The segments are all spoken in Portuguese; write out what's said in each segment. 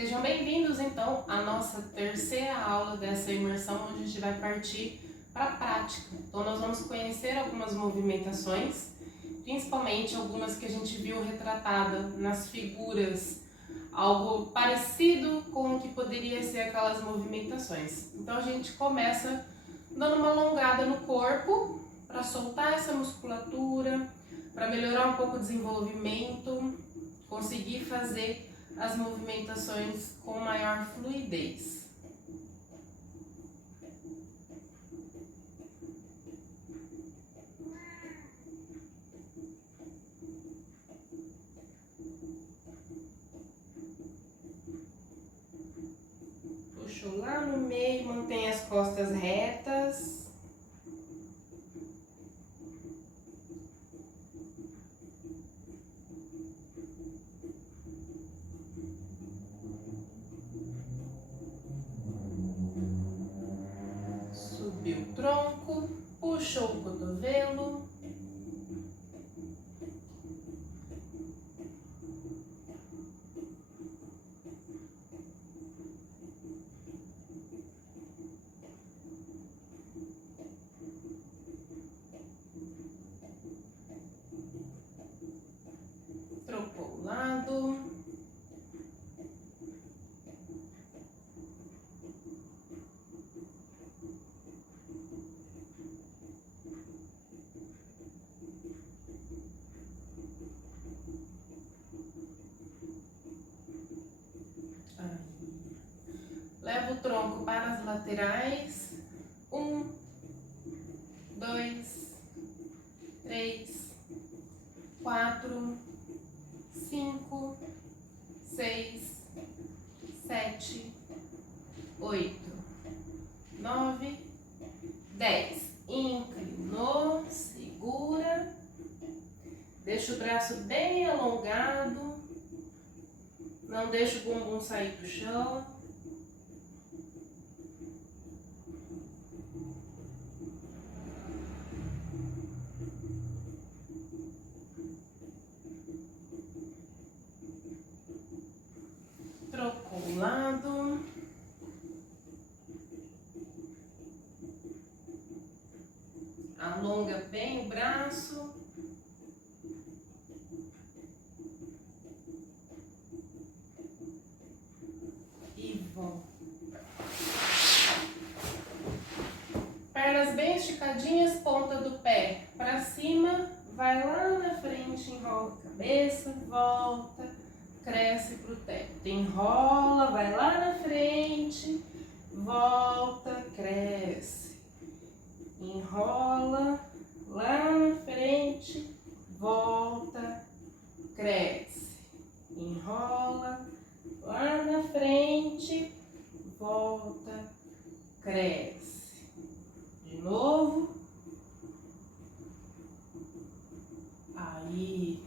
Sejam bem-vindos, então, à nossa terceira aula dessa imersão, onde a gente vai partir para a prática. Então, nós vamos conhecer algumas movimentações, principalmente algumas que a gente viu retratada nas figuras, algo parecido com o que poderia ser aquelas movimentações. Então, a gente começa dando uma alongada no corpo, para soltar essa musculatura, para melhorar um pouco o desenvolvimento, conseguir fazer as movimentações com maior fluidez. Puxo lá no meio, mantém as costas retas. Subiu o tronco, puxou o cotovelo. Trocou o lado. Leva o tronco para as laterais. 1, 2, 3, 4, 5, 6, 7, 8, 9, 10. Inclinou, segura. Deixa o braço bem alongado. Não deixa o bumbum sair do chão. Trocou o lado. Alonga bem o braço. E volta. Pernas bem esticadinhas, ponta do pé para cima. Vai lá na frente, enrola a cabeça, volta. Cresce para o teto, enrola, vai lá na frente, volta, cresce, enrola, lá na frente, volta, cresce, enrola, lá na frente, volta, cresce. De novo. Aí,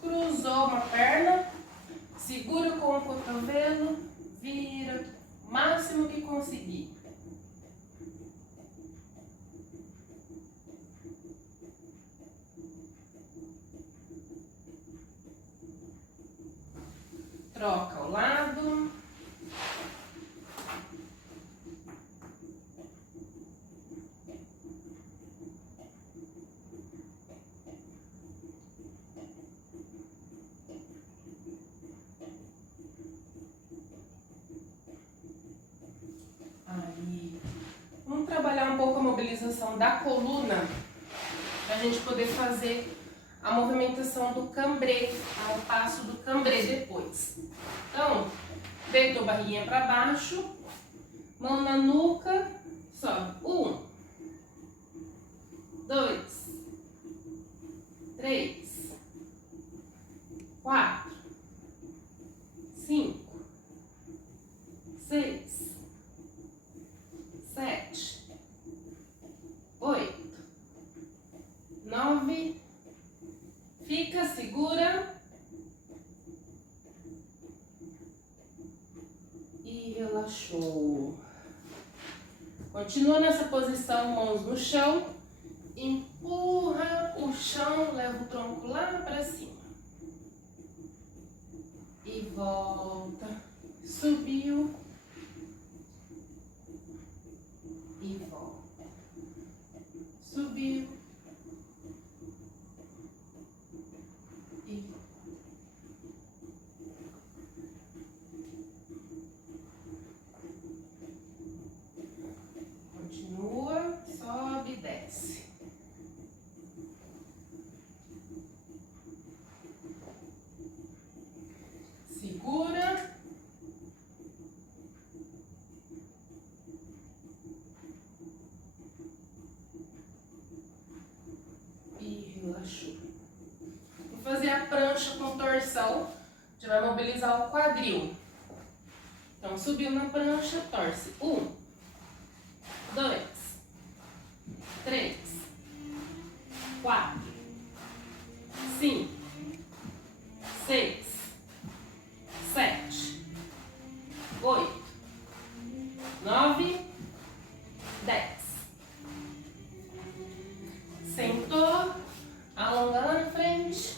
cruzou uma perna. Segura com o cotovelo, vira o máximo que conseguir. Troca o lado. Aí, vamos trabalhar um pouco a mobilização da coluna, para a gente poder fazer a movimentação do cambrê, o passo do cambrê depois. Então, deitou a barriguinha para baixo, mão na nuca, sobe. 1, 2, 3, 4, 5, 6, 7, 8, 9, fica, segura e relaxou. Continua nessa posição, mãos no chão, empurra o chão, leva o tronco lá para cima e volta. subiu e volta, subiu e volta. Continua, sobe, desce. Segura. E relaxou. Vou fazer a prancha com torção. A gente vai mobilizar o quadril. Então, subiu na prancha, torce. 1, 2, 3, 4, 5, 6, 7, 8, 9, 10. Sentou, alonga lá na frente.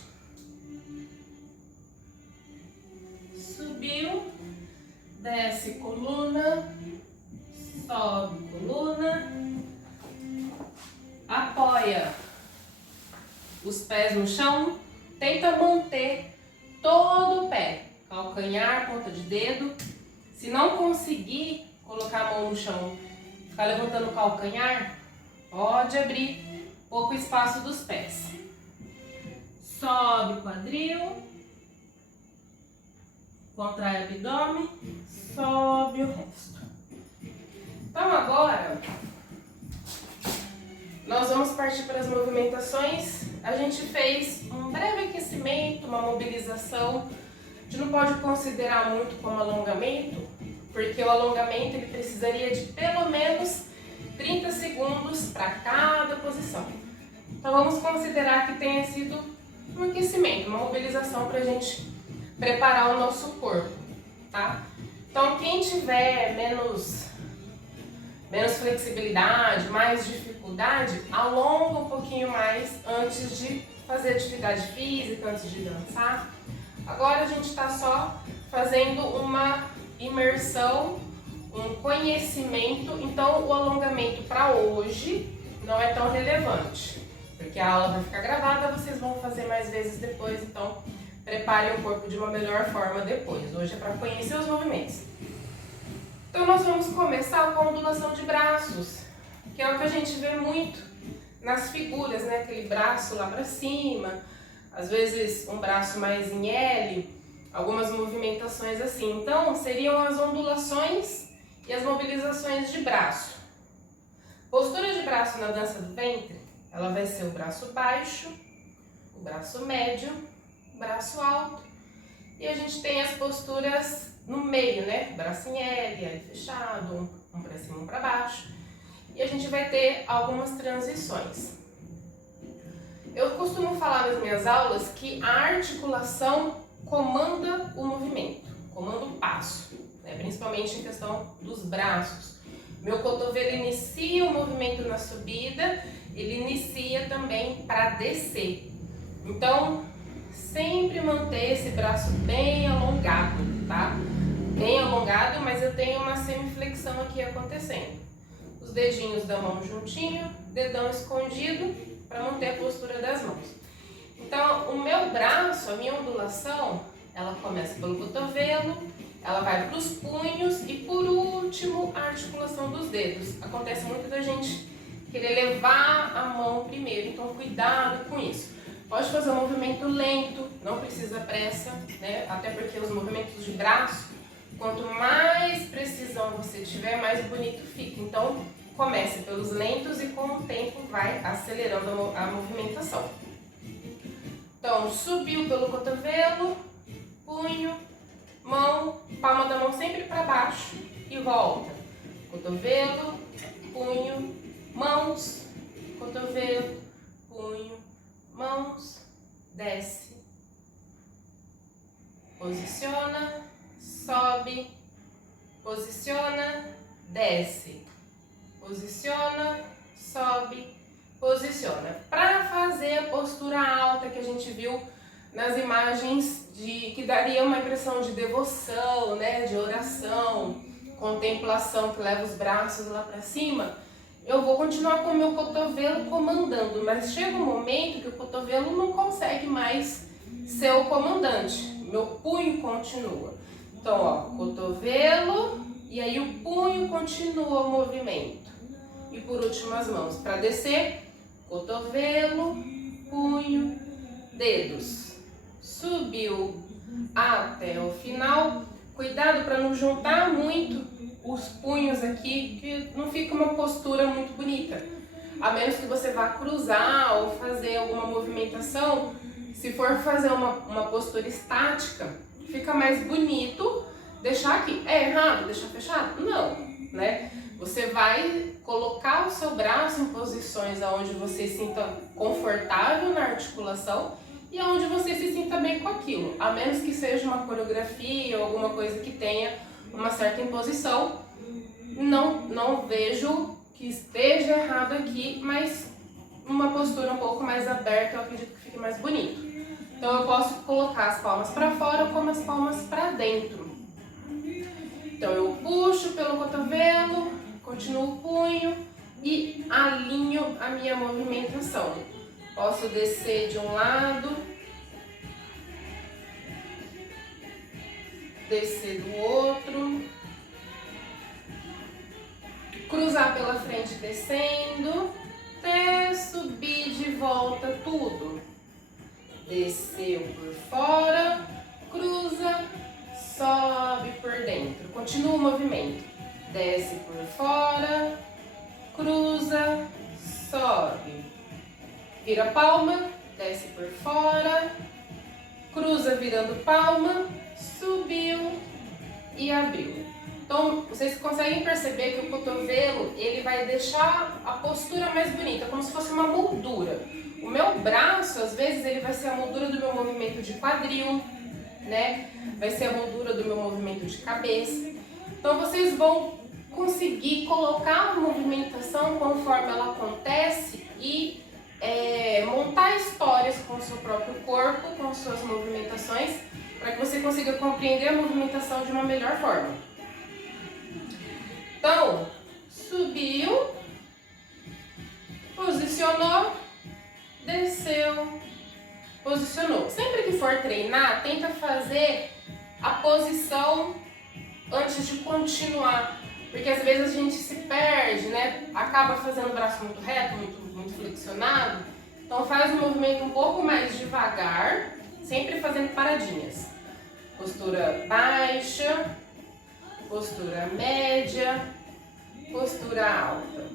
Subiu, desce coluna, sobe coluna. Apoia os pés no chão, tenta manter todo o pé, calcanhar, ponta de dedo. Se não conseguir colocar a mão no chão, ficar levantando o calcanhar, pode abrir pouco espaço dos pés. Sobe o quadril, contrai o abdômen, sobe o resto. Então agora nós vamos partir para as movimentações. A gente fez um breve aquecimento, uma mobilização. A gente não pode considerar muito como alongamento, porque o alongamento ele precisaria de pelo menos 30 segundos para cada posição. Então vamos considerar que tenha sido um aquecimento, uma mobilização para a gente preparar o nosso corpo, tá? Então quem tiver menos flexibilidade, mais dificuldade, alonga um pouquinho mais antes de fazer atividade física, antes de dançar. Agora a gente está só fazendo uma imersão, um conhecimento, então o alongamento para hoje não é tão relevante, porque a aula vai ficar gravada, vocês vão fazer mais vezes depois, então preparem o corpo de uma melhor forma depois. Hoje é para conhecer os movimentos. Então nós vamos começar com a ondulação de braços, que é o que a gente vê muito nas figuras, né? Aquele braço lá para cima, às vezes um braço mais em L, algumas movimentações assim. Então seriam as ondulações e as mobilizações de braço. Postura de braço na dança do ventre, ela vai ser o braço baixo, o braço médio, o braço alto, e a gente tem as posturas no meio, né? Braço em L, L fechado, um para cima, um para baixo. E a gente vai ter algumas transições. Eu costumo falar nas minhas aulas que a articulação comanda o movimento, comanda o passo, né? Principalmente em questão dos braços. Meu cotovelo inicia o movimento na subida, ele inicia também para descer. Então, sempre manter esse braço bem alongado, tá? Bem alongado, mas eu tenho uma semiflexão aqui acontecendo. Os dedinhos da mão juntinho, dedão escondido, para manter a postura das mãos. Então, o meu braço, a minha ondulação, ela começa pelo cotovelo, ela vai para os punhos e, por último, a articulação dos dedos. Acontece muito da gente querer levar a mão primeiro, então cuidado com isso. Pode fazer um movimento lento, não precisa pressa, né? Até porque os movimentos de braço, quanto mais precisão você tiver, mais bonito fica. Então, comece pelos lentos e com o tempo vai acelerando a movimentação. Então, subiu pelo cotovelo, punho, mão, palma da mão sempre para baixo e volta. Cotovelo, punho, mãos, cotovelo, punho, mãos, desce, posiciona, sobe, posiciona, desce, posiciona, sobe, posiciona. Para fazer a postura alta que a gente viu nas imagens que daria uma impressão de devoção, né, de oração, contemplação, que leva os braços lá para cima, eu vou continuar com o meu cotovelo comandando, mas chega um momento que o cotovelo não consegue mais ser o comandante, meu punho continua. Então, ó, cotovelo, e aí o punho continua o movimento. E por último as mãos, para descer, cotovelo, punho, dedos. Subiu até o final, cuidado para não juntar muito os punhos aqui, que não fica uma postura muito bonita. A menos que você vá cruzar ou fazer alguma movimentação, se for fazer uma postura estática, fica mais bonito. Deixar aqui, é errado deixar fechado? Não, né? Você vai colocar o seu braço em posições onde você se sinta confortável na articulação e onde você se sinta bem com aquilo, a menos que seja uma coreografia ou alguma coisa que tenha uma certa imposição. Não vejo que esteja errado aqui, mas uma postura um pouco mais aberta eu acredito que fique mais bonito. Então eu posso colocar as palmas para fora como as palmas para dentro. Então eu puxo pelo cotovelo, continuo o punho e alinho a minha movimentação. Posso descer de um lado, descer do outro, cruzar pela frente descendo, até subir de volta tudo. Desceu por fora, cruza, sobe por dentro. Continua o movimento. Desce por fora, cruza, sobe. Vira palma, desce por fora, cruza virando palma, subiu e abriu. Então, vocês conseguem perceber que o cotovelo, ele vai deixar a postura mais bonita, como se fosse uma moldura. O meu braço, às vezes, ele vai ser a moldura do meu movimento de quadril, né? Vai ser a moldura do meu movimento de cabeça. Então, vocês vão conseguir colocar a movimentação conforme ela acontece e montar histórias com o seu próprio corpo, com suas movimentações, para que você consiga compreender a movimentação de uma melhor forma. Então, subiu, posicionou, desceu, posicionou. Sempre que for treinar, tenta fazer a posição antes de continuar, porque às vezes a gente se perde, né? Acaba fazendo o braço muito reto, muito flexionado. Então faz um movimento um pouco mais devagar, sempre fazendo paradinhas. Postura baixa, postura média, postura alta.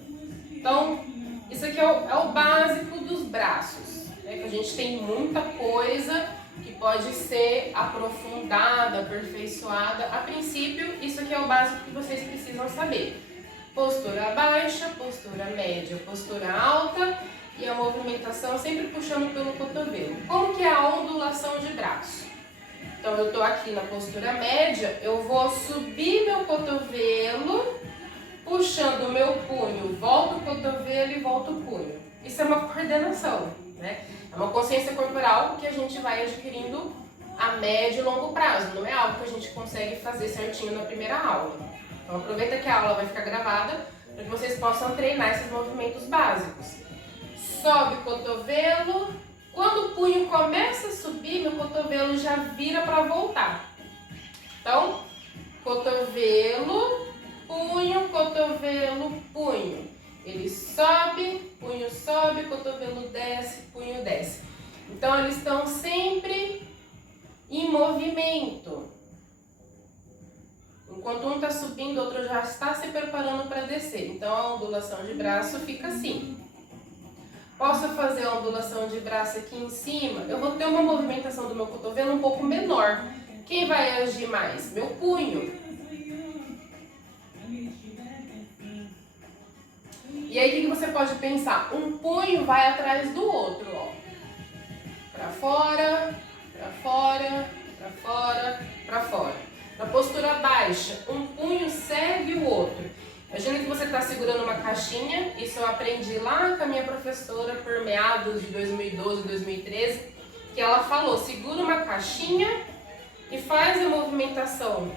Então, isso aqui é o básico dos braços, né? Que a gente tem muita coisa que pode ser aprofundada, aperfeiçoada. A princípio, isso aqui é o básico que vocês precisam saber. Postura baixa, postura média, postura alta e a movimentação sempre puxando pelo cotovelo. Como que é a ondulação de braço? Então, eu estou aqui na postura média, eu vou subir meu cotovelo, puxando o meu punho, volto o cotovelo e volto o punho. Isso é uma coordenação, né? É uma consciência corporal que a gente vai adquirindo a médio e longo prazo. Não é algo que a gente consegue fazer certinho na primeira aula. Então aproveita que a aula vai ficar gravada para que vocês possam treinar esses movimentos básicos. Sobe o cotovelo. Quando o punho começa a subir, meu cotovelo já vira para voltar. Então, cotovelo, punho, cotovelo, punho. Ele sobe, cotovelo desce, punho desce. Então, eles estão sempre em movimento. Enquanto um está subindo, o outro já está se preparando para descer. Então, a ondulação de braço fica assim. Posso fazer a ondulação de braço aqui em cima? Eu vou ter uma movimentação do meu cotovelo um pouco menor. Quem vai agir mais? Meu punho. E aí, o que você pode pensar? Um punho vai atrás do outro, ó. Pra fora, pra fora, pra fora, pra fora. Na postura baixa, um punho segue o outro. Imagina que você está segurando uma caixinha, isso eu aprendi lá com a minha professora por meados de 2012, 2013. que ela falou, segura uma caixinha e faz a movimentação.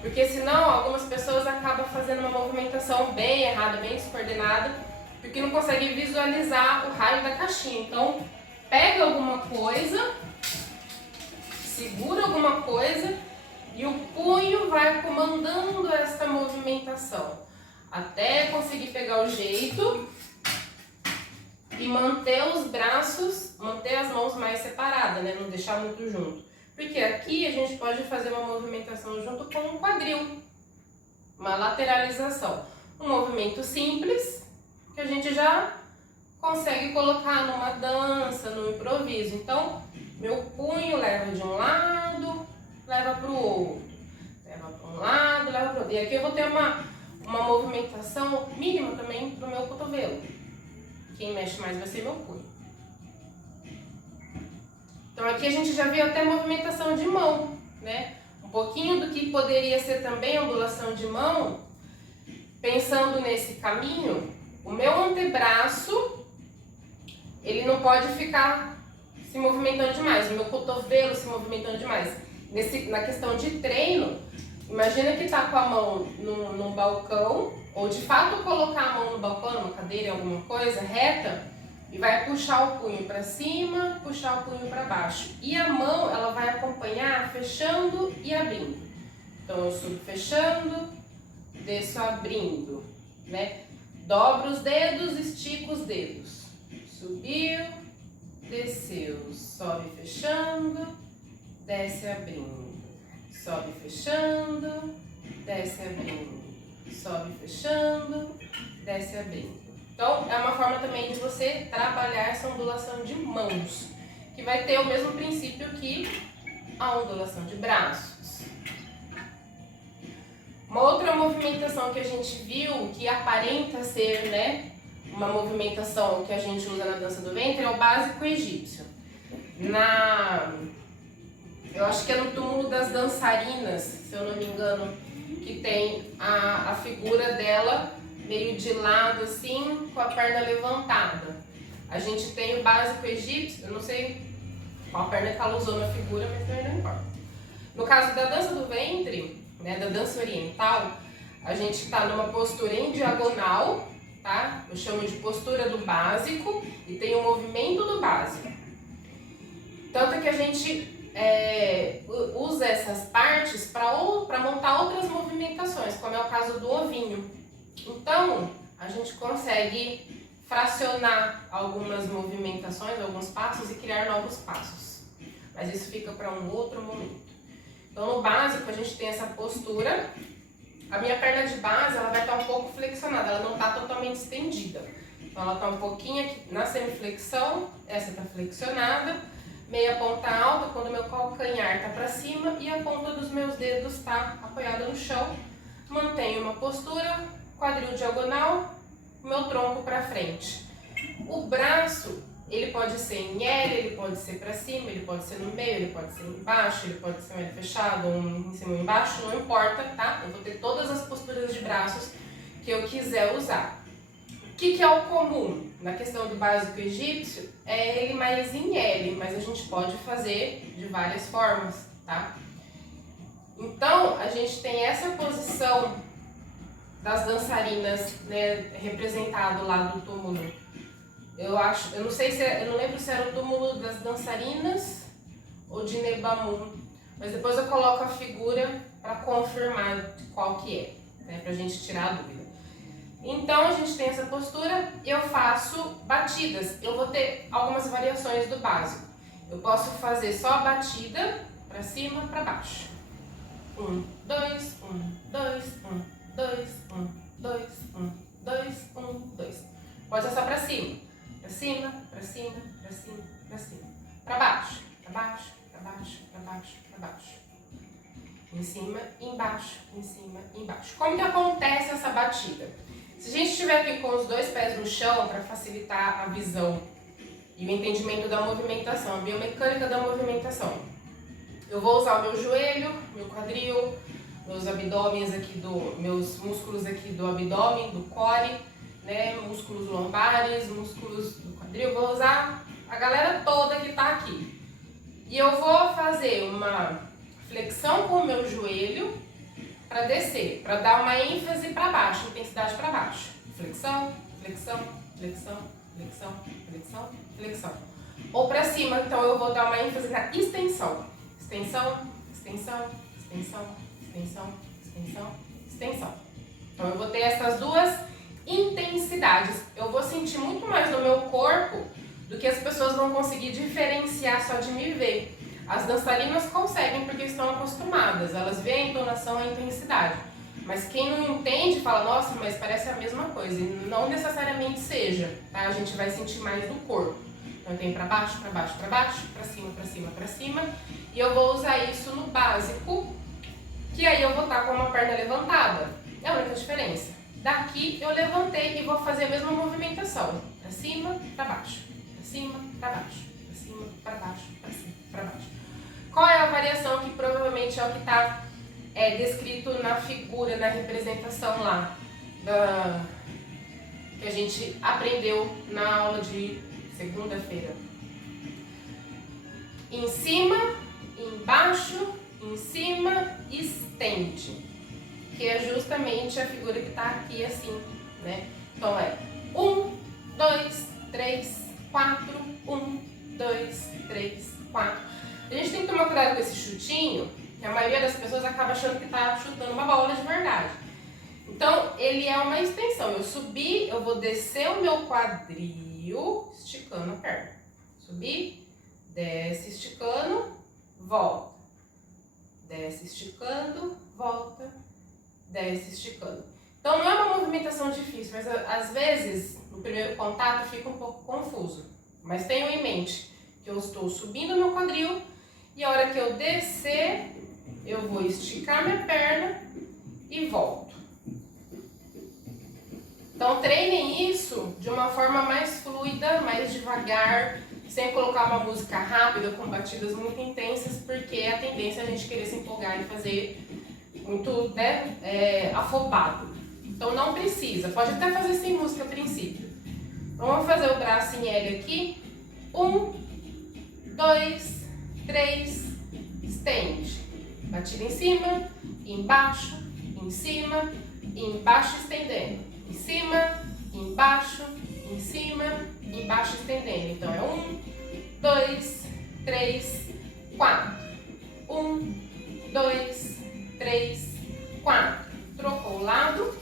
Porque senão algumas pessoas acabam fazendo uma movimentação bem errada, bem descoordenada, porque não consegue visualizar o raio da caixinha. Então, pega alguma coisa, segura alguma coisa e o punho vai comandando esta movimentação até conseguir pegar o jeito e manter os braços, manter as mãos mais separadas, né? Não deixar muito junto. Porque aqui a gente pode fazer uma movimentação junto com o quadril, uma lateralização. Um movimento simples que a gente já consegue colocar numa dança, no improviso. Então, meu punho leva de um lado, leva para o outro. Leva para um lado, leva para o outro. E aqui eu vou ter uma movimentação mínima também para o meu cotovelo. Quem mexe mais vai ser meu punho. Então aqui a gente já viu até movimentação de mão, né? Um pouquinho do que poderia ser também ondulação de mão. Pensando nesse caminho, o meu antebraço, ele não pode ficar se movimentando demais, o meu cotovelo se movimentando demais. Na questão de treino, imagina que tá com a mão num balcão, ou de fato colocar a mão no balcão, numa cadeira, alguma coisa, reta, e vai puxar o punho para cima, puxar o punho para baixo. E a mão, ela vai acompanhar fechando e abrindo. Então eu subo fechando, desço abrindo, né? Dobro os dedos, estico os dedos. Subiu, desceu, sobe fechando, desce abrindo. Sobe fechando, desce abrindo. Sobe fechando, desce abrindo. Então, é uma forma também de você trabalhar essa ondulação de mãos, que vai ter o mesmo princípio que a ondulação de braços. Uma outra movimentação que a gente viu, que aparenta ser, né, uma movimentação que a gente usa na dança do ventre, é o básico egípcio. Eu acho que é no túmulo das dançarinas, se eu não me engano, que tem a figura dela meio de lado assim, com a perna levantada. A gente tem o básico egípcio, eu não sei qual perna que ela usou na figura, mas também não importa. No caso da dança do ventre, né, da dança oriental, a gente está numa postura em diagonal, tá? Eu chamo de postura do básico e tem o movimento do básico. Tanto que a gente usa essas partes para montar outras movimentações, como é o caso do ovinho. Então, a gente consegue fracionar algumas movimentações, alguns passos e criar novos passos. Mas isso fica para um outro momento. Então, no básico, a gente tem essa postura. A minha perna de base, ela vai estar um pouco flexionada, ela não está totalmente estendida. Então, ela está um pouquinho aqui na semiflexão, essa está flexionada, meia ponta alta, quando o meu calcanhar está para cima e a ponta dos meus dedos está apoiada no chão. Mantenho uma postura, quadril diagonal, meu tronco para frente. O braço, ele pode ser em L, ele pode ser para cima, ele pode ser no meio, ele pode ser embaixo, ele pode ser um L fechado, um em cima ou embaixo, não importa, tá? Eu vou ter todas as posturas de braços que eu quiser usar. O que é o comum na questão do básico egípcio? É ele mais em L, mas a gente pode fazer de várias formas, tá? Então, a gente tem essa posição das dançarinas, né, representado lá do túmulo. Eu não lembro se era o túmulo das dançarinas ou de Nebamun, mas depois eu coloco a figura para confirmar qual que é, né, pra gente tirar a dúvida. Então a gente tem essa postura, eu faço batidas. Eu vou ter algumas variações do básico. Eu posso fazer só a batida para cima, para baixo. 1, 2, 1, 2, 1, 2, 1, 2, 1, 2, 1, 2. Pode ser só para cima. Para cima, para cima, para cima, para cima. Para baixo, para baixo, para baixo, para baixo, para baixo. Em cima, embaixo, em cima, embaixo. Como que acontece essa batida? Se a gente estiver aqui com os dois pés no chão, para facilitar a visão e o entendimento da movimentação, a biomecânica da movimentação, eu vou usar o meu joelho, meu quadril, meus abdômenes aqui, meus músculos aqui do abdômen, do core, né, músculos lombares, músculos do quadril, vou usar a galera toda que tá aqui. E eu vou fazer uma flexão com o meu joelho para descer, para dar uma ênfase para baixo, intensidade para baixo. Flexão, flexão, flexão, flexão, flexão, flexão. Ou para cima, então eu vou dar uma ênfase na extensão. Extensão, extensão, extensão, extensão, extensão, extensão. Então eu vou ter essas duas intensidades. Eu vou sentir muito mais no meu corpo do que as pessoas vão conseguir diferenciar só de me ver. As dançarinas conseguem porque estão acostumadas, elas veem a entonação, a intensidade. Mas quem não entende fala, nossa, mas parece a mesma coisa. E não necessariamente seja, tá? A gente vai sentir mais do corpo. Então eu tenho para baixo, para baixo, para baixo, para cima, para cima, para cima. E eu vou usar isso no básico, que aí eu vou estar com uma perna levantada. É a única diferença. Daqui eu levantei e vou fazer a mesma movimentação. Para cima, para baixo. Para cima, para baixo. Para cima, para baixo, para cima, para baixo. Qual é a variação que provavelmente é o que está descrito na figura, na representação lá, que a gente aprendeu na aula de segunda-feira? Em cima, embaixo, em cima, estende. Que é justamente a figura que está aqui assim, né? Então é 1, 2, 3, 4, 1, 2, 3, 4. A gente tem que tomar cuidado com esse chutinho, que a maioria das pessoas acaba achando que está chutando uma bola de verdade. Então, ele é uma extensão. Eu subi, eu vou descer o meu quadril, esticando a perna. Subir, desce, esticando, volta. Desce, esticando, volta. Desce, esticando. Então, não é uma movimentação difícil, mas às vezes, no primeiro contato, fica um pouco confuso. Mas tenham em mente que eu estou subindo o meu quadril e a hora que eu descer, eu vou esticar minha perna e volto. Então, treinem isso de uma forma mais fluida, mais devagar, sem colocar uma música rápida, com batidas muito intensas, porque a tendência é a gente querer se empolgar e fazer muito, né, afobado. Então, não precisa. Pode até fazer sem música a princípio. Então, vamos fazer o braço em L aqui. 1, 2, 3, estende. Batida em cima, embaixo, em cima, embaixo, estendendo. Em cima, embaixo, em cima, embaixo, estendendo. Então é 1, 2, 3, 4. 1, 2, 3, 4. Trocou o lado.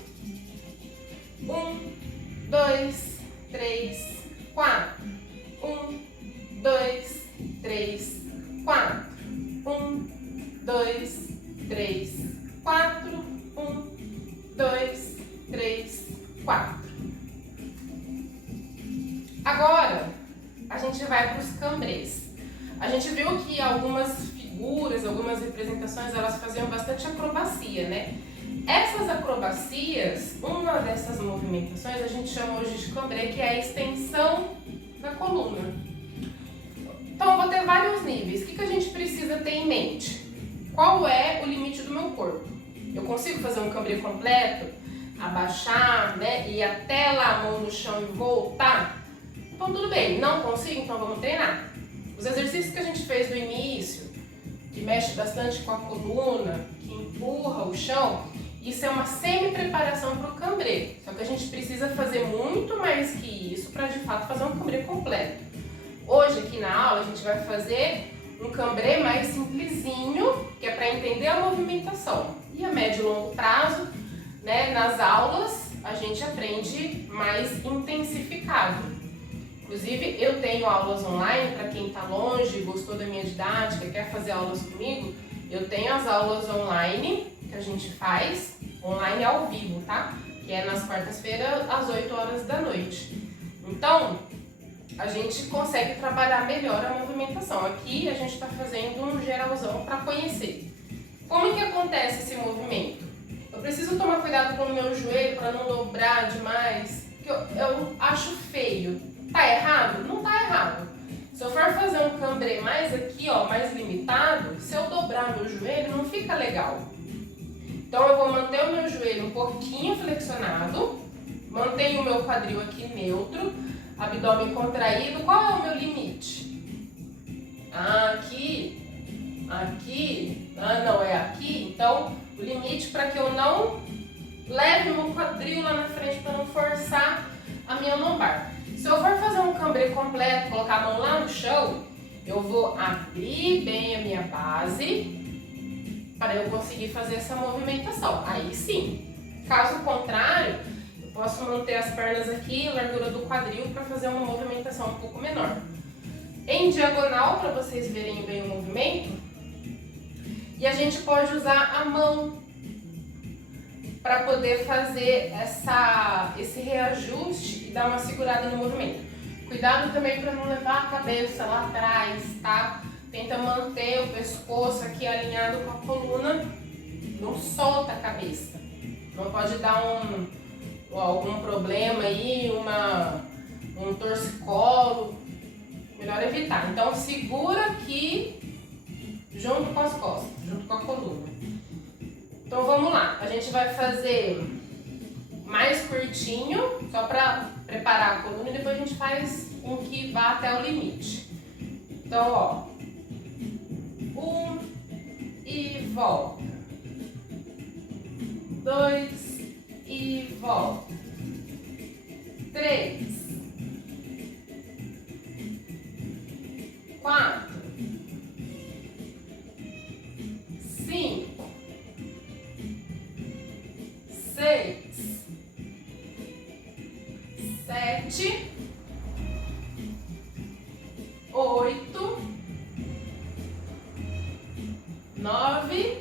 1, 2, 3, 4. 1, 2, 3, 4. 1, 2, 3, 4. 1, 2, 3, 4. Agora, a gente vai para os cambrês. A gente viu que algumas figuras, algumas representações, elas faziam bastante acrobacia, né? Essas acrobacias, uma dessas movimentações, a gente chama hoje de cambrê, que é a extensão da coluna. Então, eu vou ter vários níveis. O que a gente precisa ter em mente? Qual é o limite do meu corpo? Eu consigo fazer um cambrê completo? Abaixar, né? Ir até lá, a mão no chão e voltar? Então, tudo bem. Não consigo? Então, vamos treinar. Os exercícios que a gente fez no início, que mexe bastante com a coluna, que empurra o chão, isso é uma semi-preparação para o cambrê. Só que a gente precisa fazer muito mais que isso para, de fato, fazer um cambrê completo. Hoje, aqui na aula, a gente vai fazer um cambrê mais simplesinho, que é para entender a movimentação. E a médio e longo prazo, né, nas aulas, a gente aprende mais intensificado. Inclusive, eu tenho aulas online, para quem está longe, gostou da minha didática, quer fazer aulas comigo, eu tenho as aulas online, que a gente faz, online ao vivo, tá? Que é nas quartas-feiras, às 8 horas da noite. Então, a gente consegue trabalhar melhor a movimentação. Aqui, a gente está fazendo um geralzão para conhecer. Como que acontece esse movimento? Eu preciso tomar cuidado com o meu joelho para não dobrar demais, que eu acho feio. Tá errado? Não tá errado. Se eu for fazer um cambrê mais aqui, ó, mais limitado, se eu dobrar meu joelho, não fica legal. Então, eu vou manter o meu joelho um pouquinho flexionado, mantenho o meu quadril aqui neutro, abdômen contraído. Qual é o meu limite? aqui, aqui, não, é aqui. Então, o limite para que eu não leve meu quadril lá na frente para não forçar a minha lombar. Se eu for fazer um cambrê completo, colocar a mão lá no chão, eu vou abrir bem a minha base para eu conseguir fazer essa movimentação. Aí sim. Caso contrário, eu posso manter as pernas aqui, a largura do quadril para fazer uma movimentação um pouco menor. Em diagonal, para vocês verem bem o movimento, e a gente pode usar a mão para poder fazer esse reajuste e dar uma segurada no movimento. Cuidado também para não levar a cabeça lá atrás, tá? Tenta manter o pescoço aqui alinhado com a coluna, não solta a cabeça. Não pode dar algum problema aí, um torcicolo, melhor evitar. Então segura aqui junto com as costas, junto com a coluna. Então vamos lá, a gente vai fazer mais curtinho, só para preparar a coluna, e depois a gente faz um que vá até o limite. Então, ó, 1 e volta, 2 e volta, 3, 4, 5, 6, 7, 8, 9,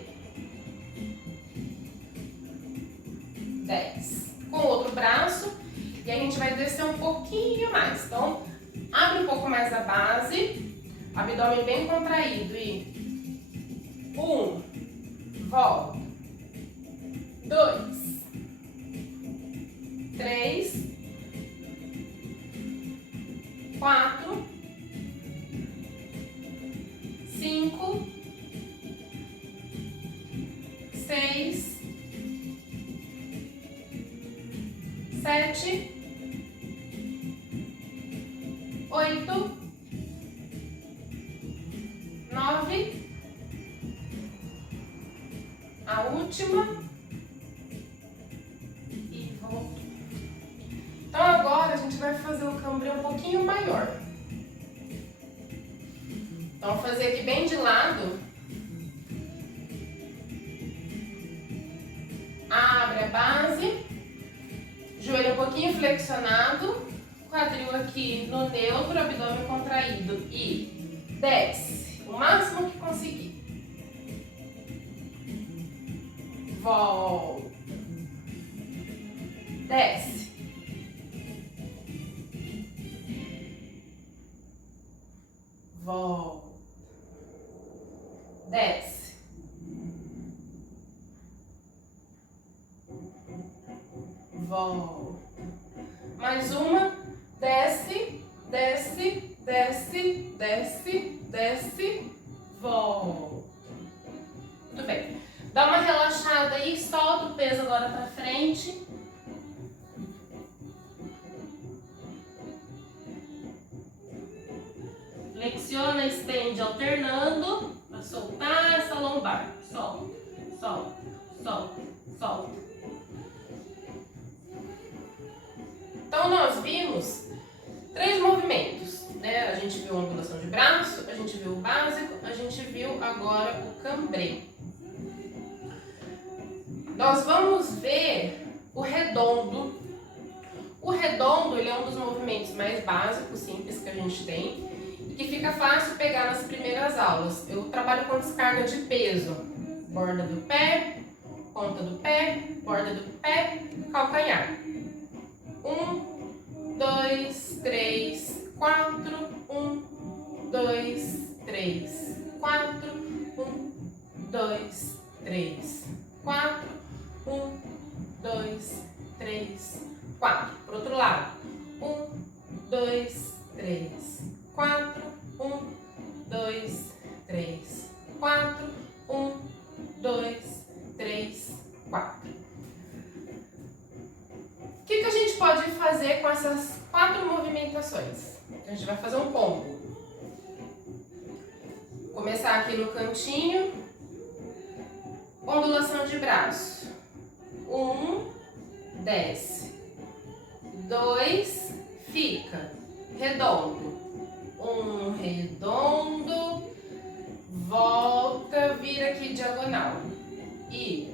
10. Com o outro braço, e a gente vai descer um pouquinho mais. Então, abre um pouco mais a base, abdômen bem contraído e 1, volta, 2, 3, 4, 5, 6, 7, 8, 9, a última e volta. Então agora a gente vai fazer o cambrê um pouquinho maior. Então vou fazer aqui bem de lado. Abre a base, joelho um pouquinho flexionado, quadril aqui no neutro, abdômen contraído e desce o máximo que conseguir. Volta, desce, volta, desce, volta, mais uma, desce, desce, desce, desce, desce, volta. Muito bem. Dá uma relaxada aí, solta o peso agora pra frente. Flexiona, estende alternando para soltar essa lombar. Solta, solta, solta, solta. Então nós vimos 3 movimentos, né? A gente viu a angulação de braço, a gente viu o básico, a gente viu agora o cambrê. Nós vamos ver o redondo. O redondo, ele é um dos movimentos mais básicos, simples que a gente tem e que fica fácil pegar nas primeiras aulas. Eu trabalho com descarga de peso, borda do pé, ponta do pé, borda do pé, calcanhar. 1, 2, 3, 4, 1, 2, 3, 4, 1, 2, 3, 4, 1, 2, 3, 4. Pro outro lado. 1, 2, 3, 4, 1, 2, 3, 4, 1, 2, 3, 4. O que a gente pode fazer com essas 4 movimentações? A gente vai fazer um combo. começar aqui no cantinho. Ondulação de braço. 1, desce. 2, fica. Redondo. 1, redondo. Volta, vira aqui diagonal. E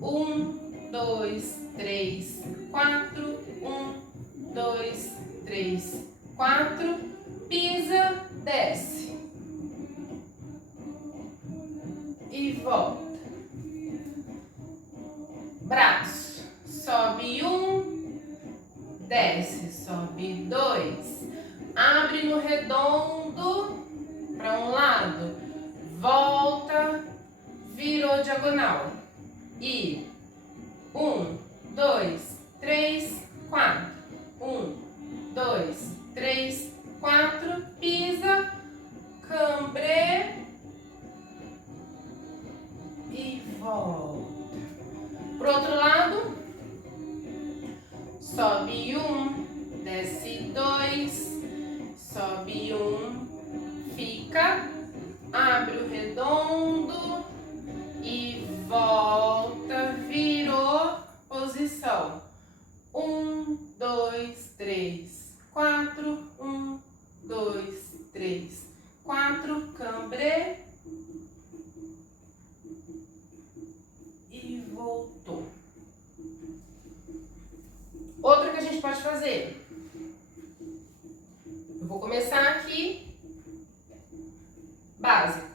1, 2, 3, 4. 1, 2, 3, 4. Pisa, desce. E volta. Braço. Sobe 1, desce, sobe 2. Abre no redondo para um lado. Volta, virou diagonal. E 1, 2, 3, 4. 1, 2, 3, 4. Pisa, cambre e volta. Pro outro lado, sobe 1, desce 2, sobe 1, fica, abre o redondo e volta, virou, posição. 1, 2, 3, 4, 1, 2, 3, 4, cambre. E voltou. Outra que a gente pode fazer. Eu vou começar aqui. Básico.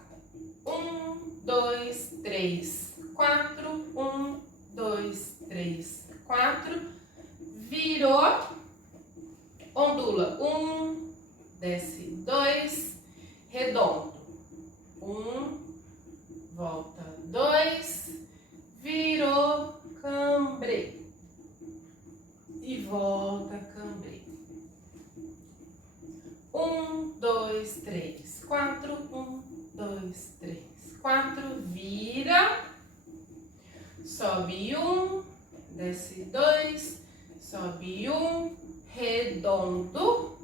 1, 2, 3, 4. 1, 2, 3, 4. Virou. Ondula. 1, desce 2. Redondo. 1, volta 2. Virou, cambre. E volta, cambre. 1, 2, 3, 4. 1, 2, 3, 4. Vira. Sobe 1, desce 2. Sobe 1, redondo.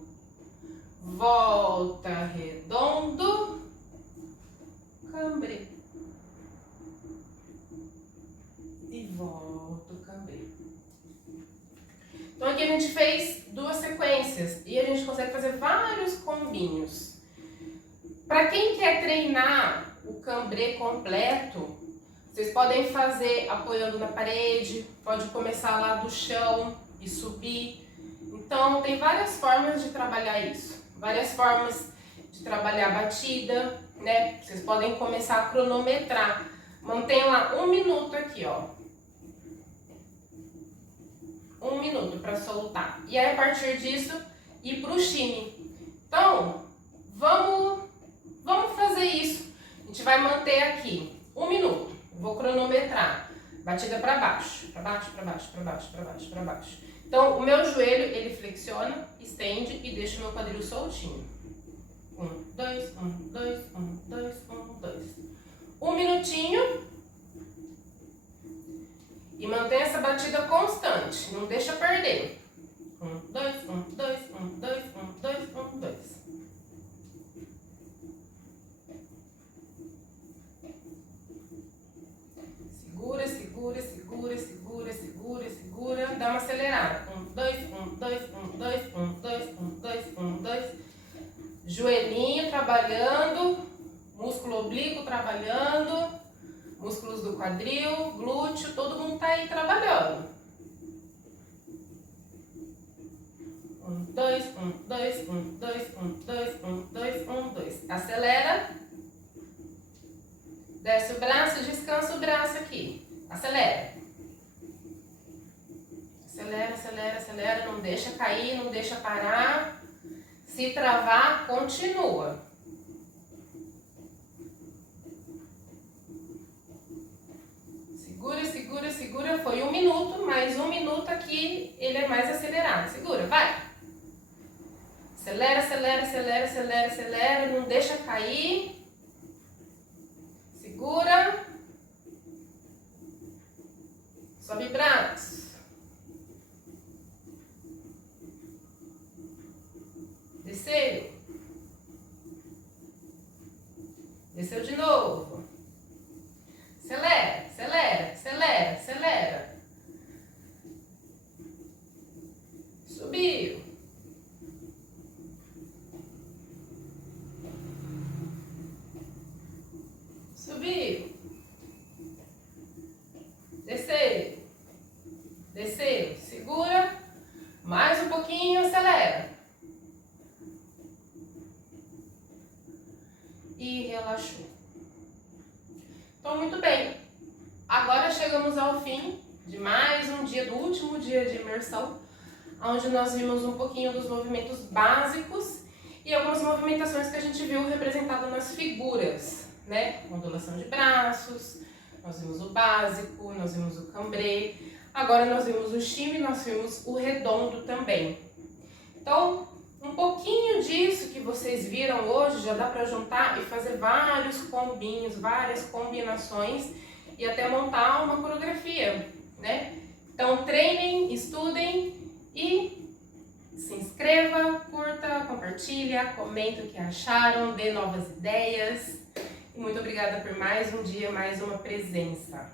Volta, redondo. Cambre. E volta o cambre. Então aqui a gente fez 2 sequências e a gente consegue fazer vários combinhos. Para quem quer treinar o cambre completo, vocês podem fazer apoiando na parede, pode começar lá do chão e subir. Então tem várias formas de trabalhar isso, várias formas de trabalhar a batida, né? Vocês podem começar a cronometrar. Mantém lá 1 minuto aqui, ó. 1 minuto para soltar. E aí, a partir disso, ir pro chine. Então, vamos fazer isso. A gente vai manter aqui 1 minuto. Vou cronometrar. Batida para baixo, para baixo, para baixo, para baixo, para baixo, para baixo. Então, o meu joelho, ele flexiona, estende e deixa o meu quadril soltinho. 1, 2, 1, 2, 1, 2, 1, 2. 1 minutinho. E mantém essa batida constante, não deixa perder. 1, 2, 1, 2, 1, 2, 1, 2, 1, 2. Segura, segura, segura, segura, segura, segura. Dá uma acelerada. 1, 2, 1, 2, 1, 2, 1, 2, 1, 2, 1, 2. Joelhinho trabalhando, músculo oblíquo trabalhando. Músculos do quadril, glúteo, todo mundo tá aí trabalhando. 1, 2, 1, 2, 1, 2, 1, 2, 1, 2, 1, 2. Acelera. Desce o braço, descansa o braço aqui. Acelera. Acelera, acelera, acelera. Não deixa cair, não deixa parar. Se travar, continua. Segura, segura, segura. Foi 1 minuto, mais 1 minuto aqui, ele é mais acelerado. Segura, vai. Acelera, acelera, acelera, acelera, acelera. Não deixa cair. Segura. Sobe braço. Desceu. Agora chegamos ao fim de mais um dia, do último dia de imersão, onde nós vimos um pouquinho dos movimentos básicos e algumas movimentações que a gente viu representadas nas figuras, né? Ondulação de braços, nós vimos o básico, nós vimos o cambré, agora nós vimos o shimmy, nós vimos o redondo também. Então, um pouquinho disso que vocês viram hoje já dá para juntar e fazer vários combinhos, várias combinações e até montar uma coreografia, né? Então, treinem, estudem e se inscreva, curta, compartilha, comenta o que acharam, dê novas ideias. E muito obrigada por mais um dia, mais uma presença.